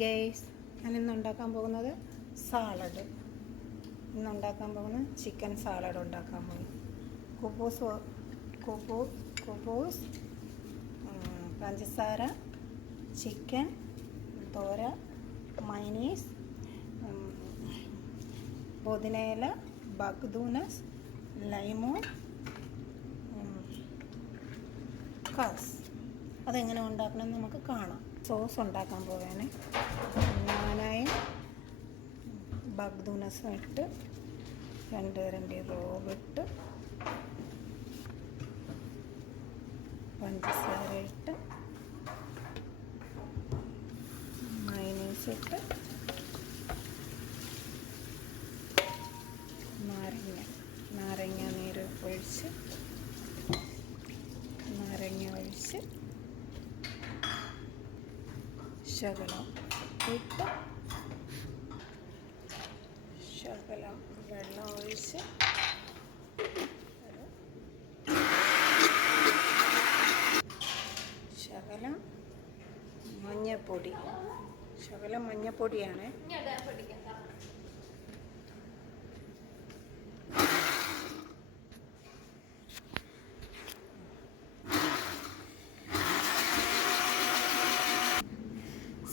Guys, ഞാൻ ഇന്ന് ഉണ്ടാക്കാൻ പോകുന്നത് സാലഡ്. ഇന്നുണ്ടാക്കാൻ പോകുന്നത് ചിക്കൻ സാലഡ് ഉണ്ടാക്കാൻ പോകുന്നു. കുബൂസ്, പഞ്ചസാര, ചിക്കൻ, തോര, മൈനീസ്, പുതിനയില, ബഗ്ദൂനസ്, ലൈമോൺ, കസ്. അതെങ്ങനെ ഉണ്ടാക്കണമെന്ന് നമുക്ക് കാണാം. സോസ് ഉണ്ടാക്കാൻ പോവാണ്. ഞാനായി ബഗ്ദൂനസും ഇട്ട് രണ്ട് റോവിട്ട് പഞ്ചസാര ഇട്ട് മൈനീസ് ഇട്ട് നാരങ്ങ നീര് ഒഴിച്ച് ശകലം ഇട്ട് ശകലം വെള്ളം ഒഴിച്ച് ശകലം മഞ്ഞപ്പൊടിയാണ്.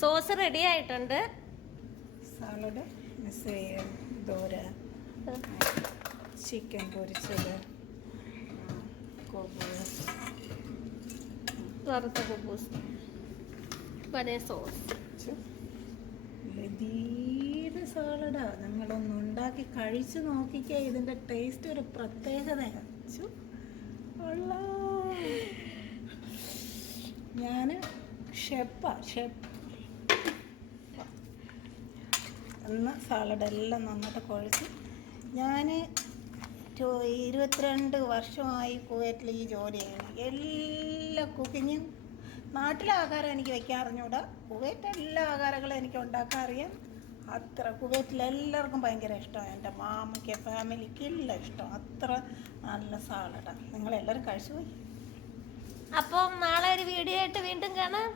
സോസ് റെഡി ആയിട്ടുണ്ട്. സാലഡ് മിക്സ് ചെയ്യാൻ ദോര, ചിക്കൻ പൊരിച്ചത്, വറുത്ത കുബൂസ്, പനേ സോസ്. ലതീത് സാലഡാ. നിങ്ങളൊന്ന് ഉണ്ടാക്കി കഴിച്ചു നോക്കിക്കേ. ഇതിൻ്റെ ടേസ്റ്റ് ഒരു പ്രത്യേകതയാണ്. ഞാൻ ഷെഫ് എന്ന സാലഡെല്ലാം നന്നായിട്ട് കുഴച്ച്. ഞാൻ 22 വർഷമായി കുവൈറ്റിൽ ഈ ജോലി ചെയ്യണം. എല്ലാ കുക്കിങ്ങും നാട്ടിലെ ആഹാരം എനിക്ക് വയ്ക്കാൻ അറിഞ്ഞൂടാ. കുവൈറ്റ് എല്ലാ ആഹാരങ്ങളും എനിക്ക് ഉണ്ടാക്കാൻ അറിയാം. അത്ര കുവൈറ്റിലെല്ലാവർക്കും ഭയങ്കര ഇഷ്ടമാണ്. എൻ്റെ മാമയ്ക്ക് ഫാമിലിക്ക് എല്ലാം ഇഷ്ടം. അത്ര നല്ല സാലഡാണ്. നിങ്ങളെല്ലാവരും കഴിച്ചു പോയി. അപ്പം നാളെ ഒരു വീഡിയോ ആയിട്ട് വീണ്ടും കാണാം.